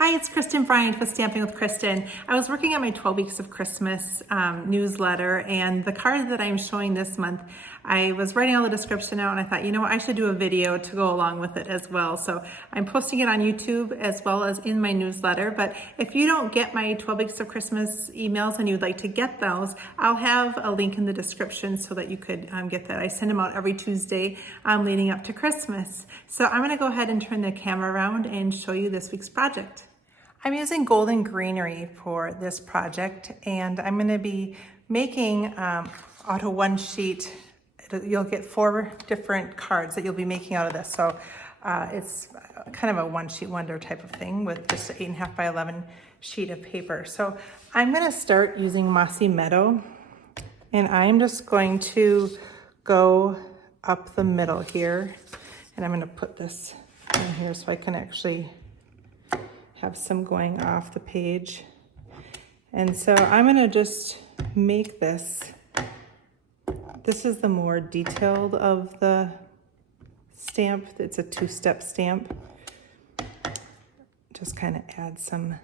Hi, it's Kristen Bryant with Stamping with Kristen. I was working on my 12 Weeks of Christmas newsletter, and the card that I'm showing this month, I was writing all the description out and I thought, you know what, I should do a video to go along with it as well. So I'm posting it on YouTube as well as in my newsletter. But if you don't get my 12 Weeks of Christmas emails and you'd like to get those, I'll have a link in the description so that you could get that. I send them out every Tuesday leading up to Christmas. So I'm going to go ahead and turn the camera around and show you this week's project. I'm using Golden Greenery for this project, and I'm going to be making out of one sheet. You'll get 4 different cards that you'll be making out of this. So it's kind of a one sheet wonder type of thing with just an 8.5 by 11 sheet of paper. So I'm going to start using Mossy Meadow, and I'm just going to go up the middle here, and I'm going to put this in here so I can actually have some going off the page. And so I'm gonna just make this. This is the more detailed of the stamp. It's a 2-step stamp. Just kind of add some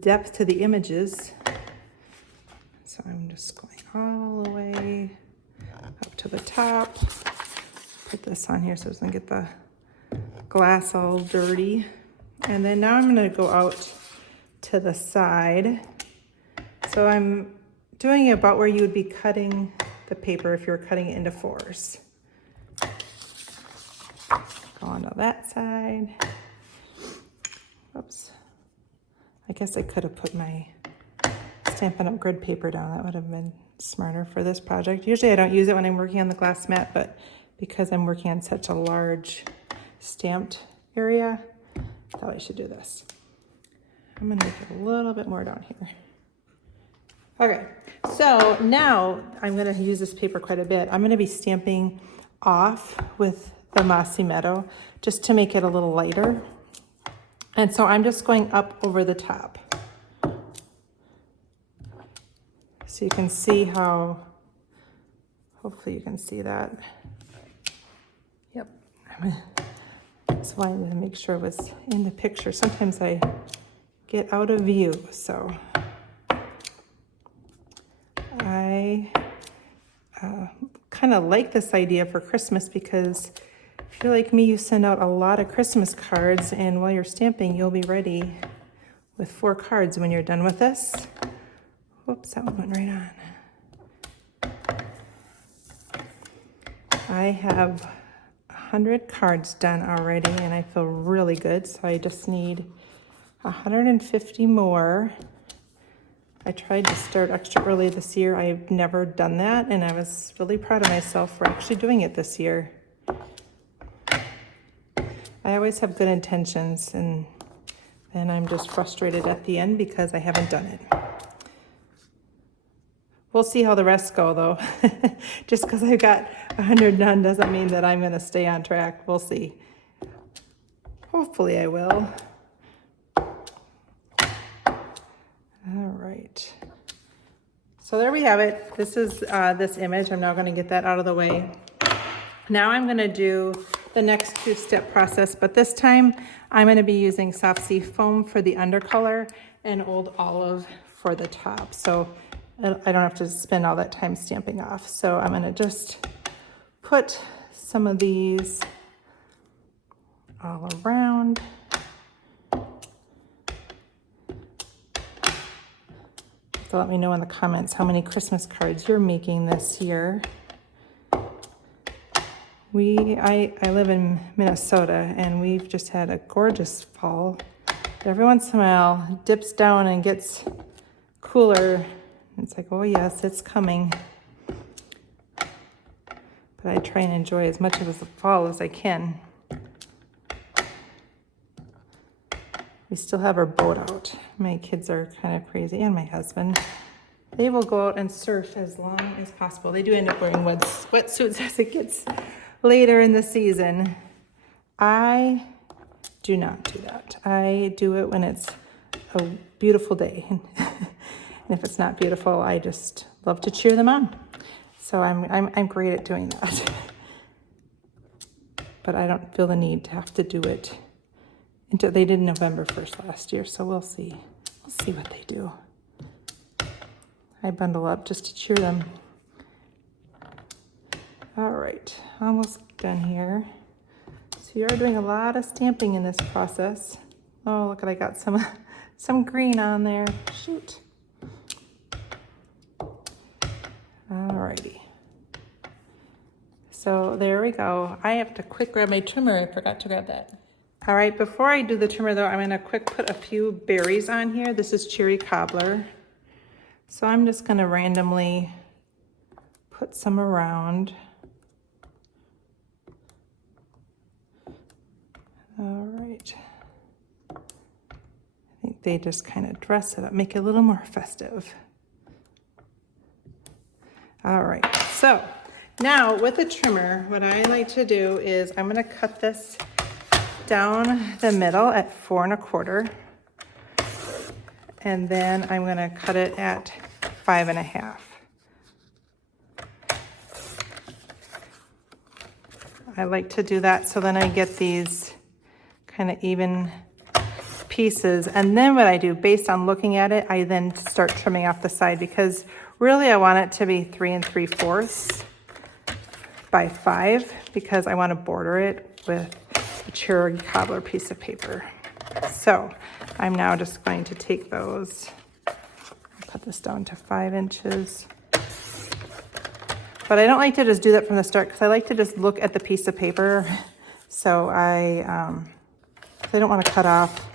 depth to the images. So I'm just going all the way up to the top. Put this on here so it doesn't get the glass all dirty. And then now I'm going to go out to the side. So I'm doing it about where you would be cutting the paper if you were cutting it into 4s. Go on to that side. Oops. I guess I could have put my Stampin' Up! Grid paper down. That would have been smarter for this project. Usually I don't use it when I'm working on the glass mat, but because I'm working on such a large stamped area, I thought I should do this. I'm gonna make it a little bit more down here. Okay, so now I'm gonna use this paper quite a bit. I'm gonna be stamping off with the Mossy Meadow just to make it a little lighter. And so I'm just going up over the top. So you can see how, hopefully you can see that. Yep. That's why I wanted to make sure it was in the picture. Sometimes I get out of view, so I kind of like this idea for Christmas because if you're like me, you send out a lot of Christmas cards, and while you're stamping, you'll be ready with 4 cards when you're done with this. Whoops, that one went right on. I have 100 cards done already, and I feel really good. So I just need 150 more. I tried to start extra early this year. I've never done that, and I was really proud of myself for actually doing it this year. I always have good intentions, and then I'm just frustrated at the end because I haven't done it. We'll see how the rest go, though. Just because I've got 100 done doesn't mean that I'm going to stay on track. We'll see. Hopefully I will. All right. So there we have it. This is this image. I'm now going to get that out of the way. Now I'm going to do the next 2-step process, but this time I'm going to be using Soft Sea Foam for the undercolor and Old Olive for the top. So I don't have to spend all that time stamping off. So I'm going to just put some of these all around. So let me know in the comments how many Christmas cards you're making this year. I live in Minnesota, and we've just had a gorgeous fall. But every once in a while, it dips down and gets cooler. It's like, oh yes, it's coming. But I try and enjoy as much of the fall as I can. We still have our boat out. My kids are kind of crazy, and my husband. They will go out and surf as long as possible. They do end up wearing wetsuits as it gets later in the season. I do not do that. I do it when it's a beautiful day. And if it's not beautiful, I just love to cheer them on. So I'm great at doing that. But I don't feel the need to have to do it They did November 1st last year, so we'll see. We'll see what they do. I bundle up just to cheer them. All right, almost done here. So you're doing a lot of stamping in this process. Oh, look, I got some green on there. Shoot. Alrighty. So there we go. I have to quick grab my trimmer. I forgot to grab that. All right, before I do the trimmer though, I'm gonna quick put a few berries on here. This is cherry cobbler. So I'm just gonna randomly put some around. All right. I think they just kind of dress it up, make it a little more festive. All right, so now with the trimmer, what I like to do is I'm gonna cut this down the middle at 4 1/4. And then I'm gonna cut it at 5 1/2. I like to do that so then I get these kind of even pieces. And then what I do, based on looking at it, I then start trimming off the side because really I want it to be 3 3/4 by 5 because I want to border it with a cherry cobbler piece of paper. So I'm now just going to take those, cut this down to 5 inches. But I don't like to just do that from the start because I like to just look at the piece of paper. So I don't want to cut off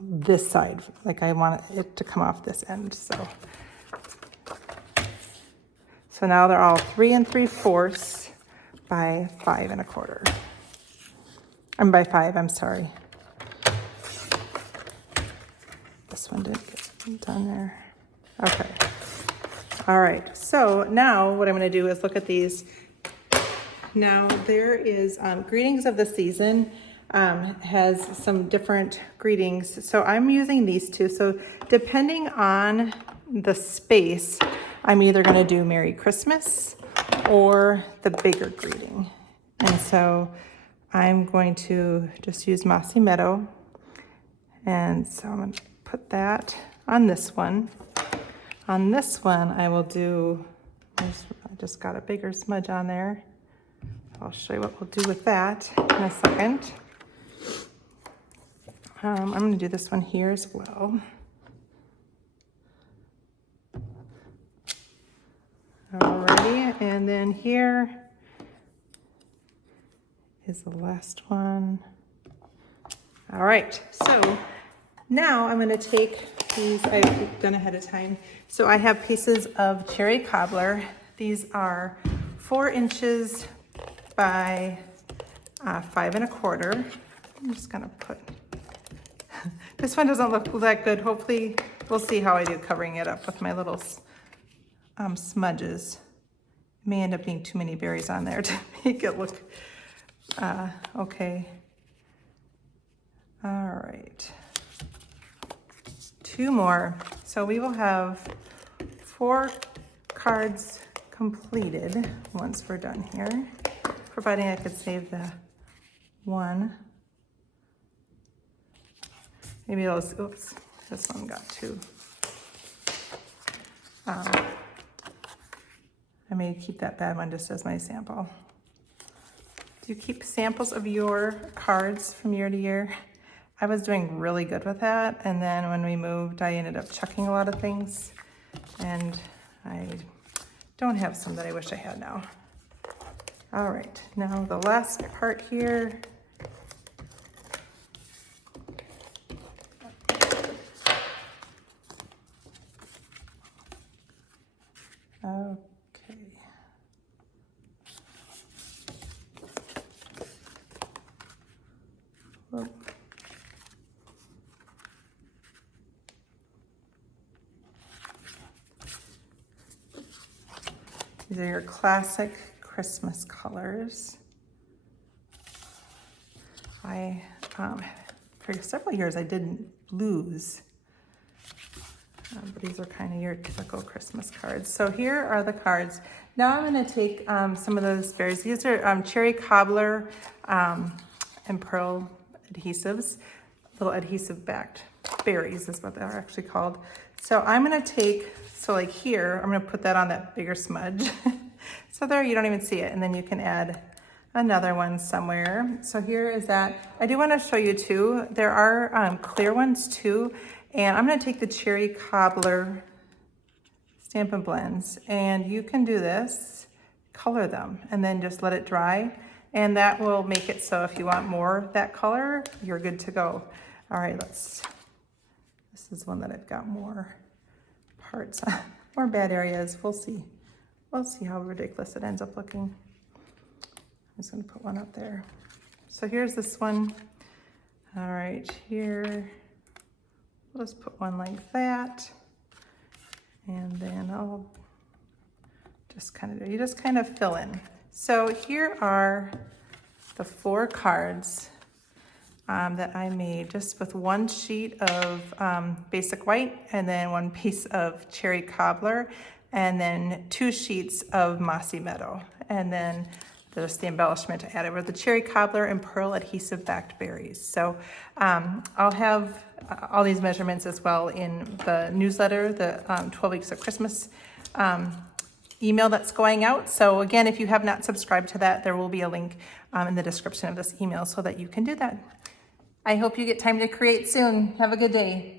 this side. Like I want it to come off this end. So now they're all 3 3/4 by 5 1/4. I'm by 5, I'm sorry. This one didn't get done there. Okay. All right, so now what I'm gonna do is look at these. Now there is Greetings of the Season has some different greetings. So I'm using these two. So depending on the space, I'm either gonna do Merry Christmas or the bigger greeting. And so I'm going to just use Mossy Meadow. And so I'm gonna put that on this one. On this one, I will do, I just got a bigger smudge on there. I'll show you what we'll do with that in a second. I'm gonna do this one here as well. Alrighty, and then here is the last one. All right, so now I'm gonna take these, I've done ahead of time. So I have pieces of cherry cobbler. These are 4 inches by 5 1/4. I'm just gonna put, this one doesn't look that good. Hopefully, we'll see how I do covering it up with my little smudges. It may end up being too many berries on there to make it look okay. All right. 2 more. So we will have 4 cards completed once we're done here, providing I could save the one. Maybe those, oops, this one got 2. I may keep that bad one just as my sample. Do you keep samples of your cards from year to year? I was doing really good with that, and then when we moved, I ended up chucking a lot of things, and I don't have some that I wish I had now. All right, now the last part here. Okay. Whoop. These are your classic Christmas colors. For several years I did blues, but these are kind of your typical Christmas cards. So here are the cards. Now I'm going to take some of those berries. These are cherry cobbler and pearl adhesives, little adhesive backed berries is what they're actually called. So I'm gonna take, so like here, I'm gonna put that on that bigger smudge. So there you don't even see it, and then you can add another one somewhere. So here is that. I do wanna show you too, there are clear ones too, and I'm gonna take the Cherry Cobbler Stampin' Blends, and you can do this, color them, and then just let it dry. And that will make it so if you want more of that color, you're good to go. All right, this is one that I've got more parts, more bad areas. We'll see. We'll see how ridiculous it ends up looking. I'm just gonna put one up there. So here's this one. All right, here, we'll just put one like that. And then I'll just you just kind of fill in. So here are the 4 cards that I made just with one sheet of basic white, and then one piece of Cherry Cobbler, and then 2 sheets of Mossy Meadow. And then just the embellishment added with the Cherry Cobbler and Pearl Adhesive Backed Berries. So I'll have all these measurements as well in the newsletter, the 12 Weeks of Christmas email that's going out. So again, if you have not subscribed to that, there will be a link in the description of this email so that you can do that. I hope you get time to create soon. Have a good day.